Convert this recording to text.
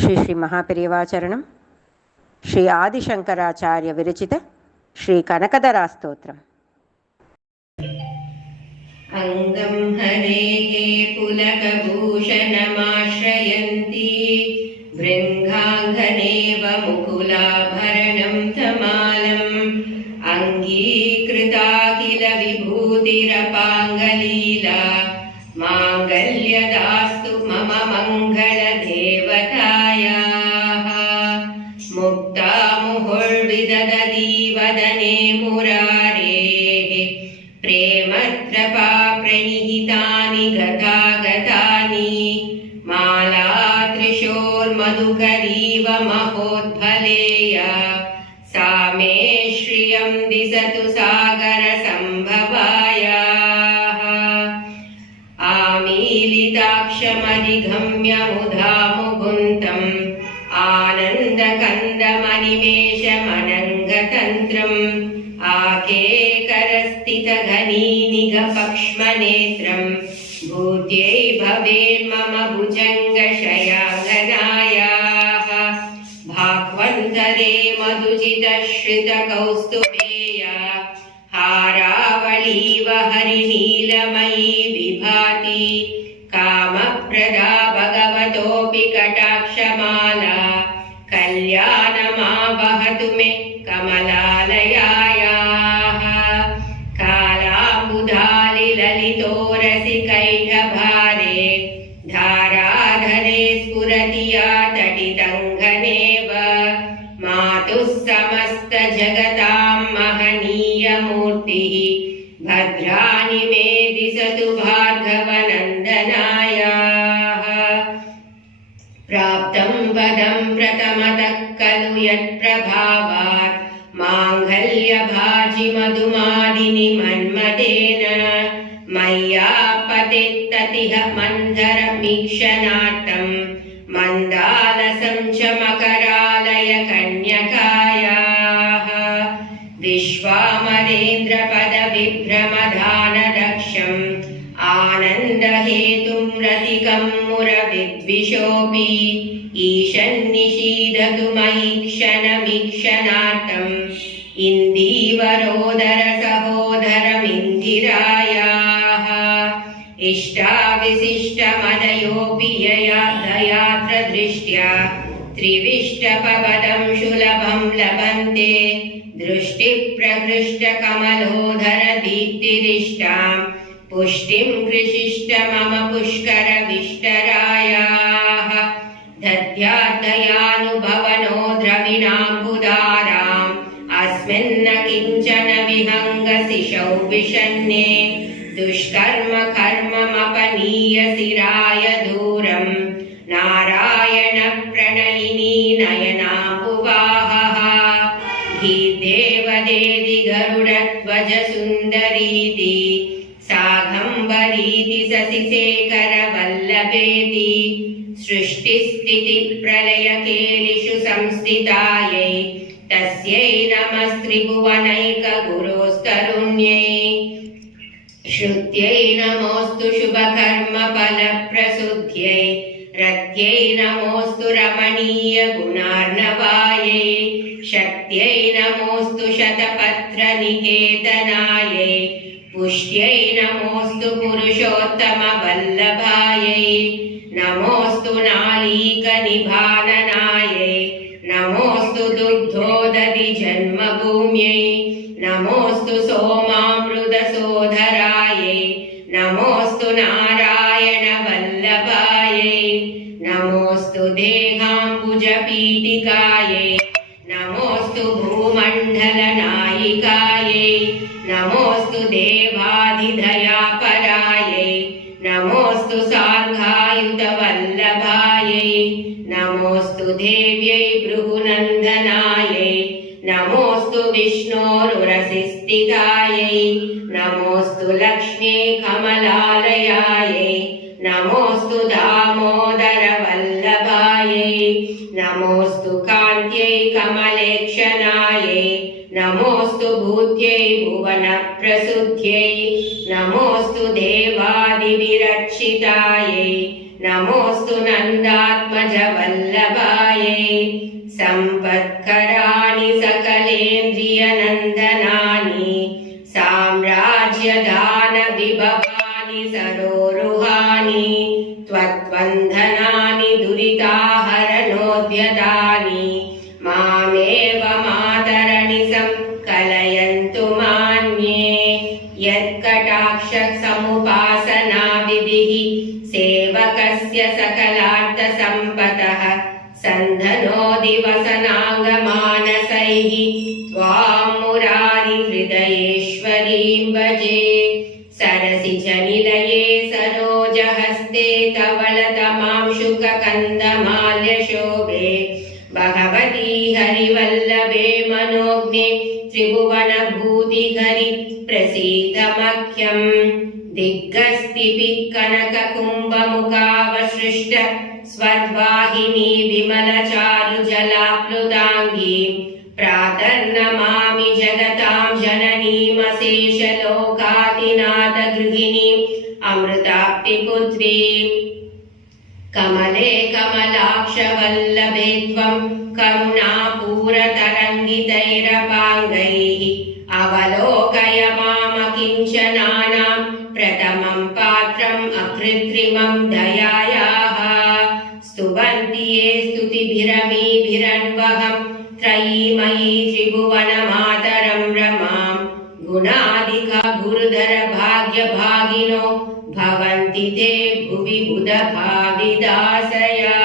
శ్రీ శ్రీ మహాపెరియవాచరణం శ్రీ ఆదిశంకరాచార్య విరచిత శ్రీ కనకధరా స్తోత్రం. अंगं हरेः पुलकभूषणमाश्रयन्ती भृङ्गाङ्घनेव मुकुलाभरणं तमालम् अङ्गीकृता किल विभूतिरपाङ्गलीला माङ्गल्यदास्तु मम मङ्गलदेवतायाः मुक्ता मुहुर्विदधती वदने मुरारेः प्रेमत्रपा प्रणिहितानि गतागतानि मालात्रिशोर्मधुकरीव महोद्भलेया सा मे श्रियं दिशतु सागरसम्भवायाः आमीलिताक्षमधिगम्य मुधा मुकुन्दम् आनन्दकन्दमनिमेषमनङ्गतन्त्रम् आकेकरस्थितघनीनिघपक्ष्मनेत्रम् भूत्यै भवेन्मम भुजङ्गशयाङ्गनायाः भाक्वन्तरे मधुजितश्रितकौस्तुभेया हारावळीव हरिनीलमयी विभाति कामप्रदा भगवतोऽपि कटाक्षमाला कल्याणमावहतु मे कमलालयायाः कालाम्बुधालिललितोरसिकैटभारे धाराधरे स्फुरति या तटितङ्गनेव मातुः समस्तजगतां महनीयमूर्तिः भद्राणि मे दिशतु भार्गवनन्दनायाः प्राप्तं पदं प्रथमतः खलु यत्प्रभावात् माङ्गल्यभाजि मधुमादिनि मन्मथेन मय्यापतेत्ततिह मन्धरमीक्षणार्थं मन्दालसं च मकरालय कन्यकायाः विश्वामरेन्द्रपदविभ्रमदानदक्षम् आनन्दहेतुं रतिकं मुरविद्विषोऽपि ईशन्निषीदतु मयि क्षणमीक्षणार्थम् इन्दीवरोदर सहोदरमिन्दिरायाः इष्टाविशिष्टमदयोऽपि यया दयात्र दृष्ट्या त्रिविष्टपवदं सुलभं लभन्ते दृष्टिप्रहृष्टकमलोधर दीप्तिरिष्टाम् पुष्टिं कृषिष्ट मम पुष्करविष्टरायाः दद्यादयानुभवनो द्रविणाम्बुदाराम् अस्मिन्न किञ्चन विहङ्गसिषौ विषन्ने दुष्कर्म कर्ममपनीय सिराय दूरम् नारायण प्रणयिनी नयनाम्बुवाहः देवदेदि गरुडध्वज सुन्दरीति साघम्बरीति शशिशेखर वल्लभेति सृष्टिस्थितिप्रलयकेलिषु संस्थितायै तस्यै नमस्त्रिभुवनैकगुरोस्तरुण्यै श्रुत्यै नमोऽस्तु शुभकर्मफलप्रसूद्ध्यै रत्यै नमोऽस्तु रमणीयगुणार्णवायै शक्त्यै नमोऽस्तु शतपत्रनिकेतनायै पुष्ट्यै नमोऽस्तु पुरुषोत्तमवल्लभायै नमोऽस्तु नालीकनिभाननायै नमोऽस्तु दुग्धोदधि जन्मभूम्यै नमोऽस्तु सोमामृतसोदरायै नमोऽस्तु नारायणवल्लभायै नमोऽस्तु देहाम्बुजपीठिकायै नमोऽस्तु भूमण्डलनायिकायै नमोऽस्तु देवाधिदयापरायै नमोऽस्तु सार्गायुधवल्लभायै नमोऽस्तु देव्यै भृगुनन्दनायै नमोऽस्तु विष्णोरुरसिस्थितायै नमोऽस्तु लक्ष्म्यै कमलालयायै नमोऽस्तु दामोदरवल्लभायै नमोऽस्तु कान्त्यै कमलेक्षणायै नमोऽस्तु भूत्यै भुवनप्रसूद्ध्यै नमोऽस्तु देवादिविरक्षितायै नमोऽस्तु नन्दात्मजवल्लभायै सम्पत्कराणि सकलेन्द्रियनन्दनानि साम्राज्यदानविभवानि सरोरुहानि त्वद्वन्दनानि दुरिताहरणोद्यतानि मामेव मातरणिसं कलयन्तु मान्ये यत्कटाक्षसमुपासनाविधिः सेवकस्य सकलार्थसम्पतः सन्धनो दिवसनाङ्गमानसैः त्वां मुरारिहृदयेश्वरीं भजे सरसिजनिलये सरोजहस्ते धवलतमांशुककन्दमाल्यशोभे भगवती हरिवल्लभे मनोज्ञे त्रिभुवनभूतिहरि प्रसीदमख्यम् दिग्गस्तिपिक्कनककुम्भमुखावसृष्ट स्वर्वाहिनी विमलचारुजलाप्लुताङ्गी प्रातर्नमामि जगतां जननीमशेषलोकातिनाथगृहिणीम् अमृताप्तिपुत्रीम् कमले कमलाक्षवल्लभे त्वं करुणापूरतरङ्गितैरपाङ्गैः अवलोकय मामकिञ्चनानां प्रथमं पात्रम् अकृत्रिमं दयायाः स्तुवन्ति ये स्तुतिभिरमीभिरन्वहं त्रयीमयी त्रिभुवनमातरं रमां गुणाधिका गुरुधर भाग्यभागिनो भवन्ति ते भुवि बुधभाविदासया।